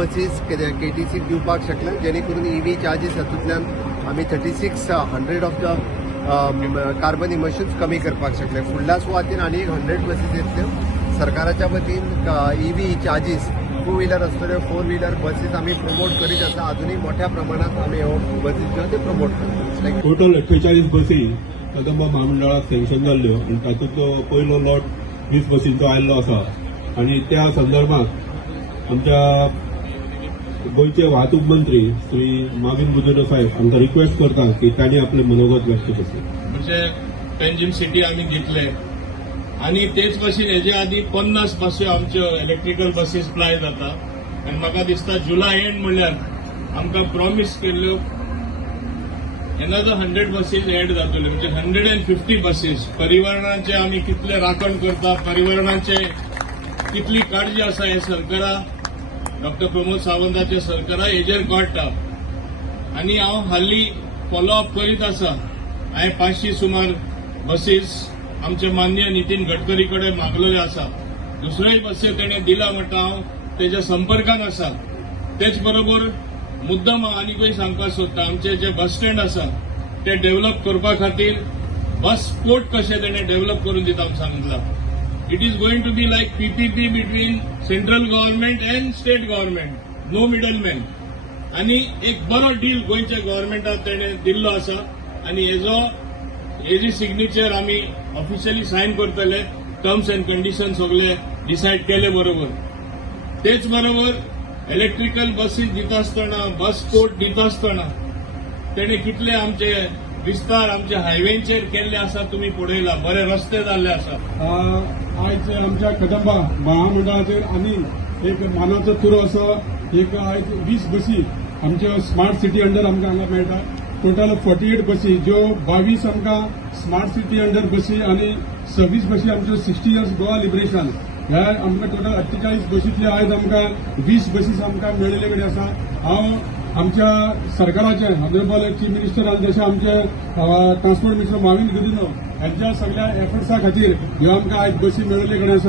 Buses KTC दिवपाक शकले, जेणे करून EV चार्जीस हातूंतल्यान आमी 3600 ऑफ द कार्बन इमिशन्स कमी करपाक शकले. फुडल्या सुवातेन आनी 100 बसीस येतल्यो. सरकाराच्या वतीन EV चार्जीस 2 व्हीलर आसतल्यो, 4 व्हीलर बसीस आमी प्रमोट करीत आसा. अजूनही मोठ्या प्रमाणात आमी ह्यो बसीस ज्यो ते प्रमोट करता. टोटल 48 बसी कदंबा महामंडळाक सँक्शन जाल्ल्यो आनी तातूंतलो पयलो लॉट 20 बसींचो आयिल्लो आसा. आनी त्या संदर्भात आमच्या गोयचे वाहतूक मंत्री श्री माविन गुदिन्हो साहेब आमकां रिक्वेस्ट करता की तांणी आपले मनोगत व्यक्त करचें. म्हणजे पेंजीम सिटी आमी घेतले आणि तेच भाशेन हेजे आदी 50 बसी आमच्यो इलेक्ट्रिकल बसीस प्लाय जाता. आनी म्हाका दिसता जुलै एंड म्हणल्यार आमकां प्रॉमिस केल्ल्यो एनदर 100 बसीस एड जातल्यो, म्हणजे 150 बसीस. पर्यावरणाचे आमी कितले राखण करता, पर्यावरणाचे कितली काळजी आसा हे सरकारा, डॉक्टर प्रमोद सावंताच्या सरकारा हेजेर काडटा. आनी हांव हालीं फॉलोअप करीत आसा. हांवें 500 सुमार बसीस आमचे मान्य नितीन गडकरी कडेन मागलेले आसा. दुसऱ्याय बसी तेणें दिला म्हणटा हांव तेच्या संपर्कान आसा. तेच बरोबर मुद्दम आनीकूय सांगपाक सोदता, आमचे जे बस स्टँड आसा ते डेव्हलप करपा खातीर बस पोर्ट कशें तेणें डेव्हलप करून दिता म्हूण सांगितला. It is going to be like PPP between central government and state government, no middleman. आनी एक बरो डील गोंयच्या गव्हर्नमेंटाक तेणें दिल्लो आसा. आनी हेजी सिग्नेचर आमी ऑफिशियली सायन करतले. टर्म्स अँड कंडिशन सगळे डिसायड केले बरोबर. तेच बरोबर इलेक्ट्रिकल बसीस दिता आसतना, बस कोड दिता आसतना तेणे कितले आमचे विस्तार आमच्या हायवेंचेर केल्ले आसा तुमी पळयला. बरे रस्ते जाल्ले आसा. आयज आमच्या कदंबा महामंडळाचेर आनी एक मानाचो तुरो आसा. एक आयज 20 बसी आमच्यो स्मार्ट सिटी अंडर आमकां हांगा मेळटा. टोटल 48 बसी, ज्यो 22 आमकां स्मार्ट सिटी अंडर बसी आनी 26 बसी आमच्यो 60 इयर्स गोवा लिबरेशन. ह्या आमकां टोटल 48 बसींतले आयज आमकां 20 बसीस आमकां मेळिल्ले कडेन आसा. हांव आमच्या सरकाराचे ऑनरेबल चीफ मिनिस्टर आनी जशें आमचे ट्रान्सपोर्ट मिनिस्टर माविन गुदिन्हो हांच्या सगळ्या एफर्ट्सा खातीर ह्यो आमकां आयज बसी मेळिल्ले कडेन आसा.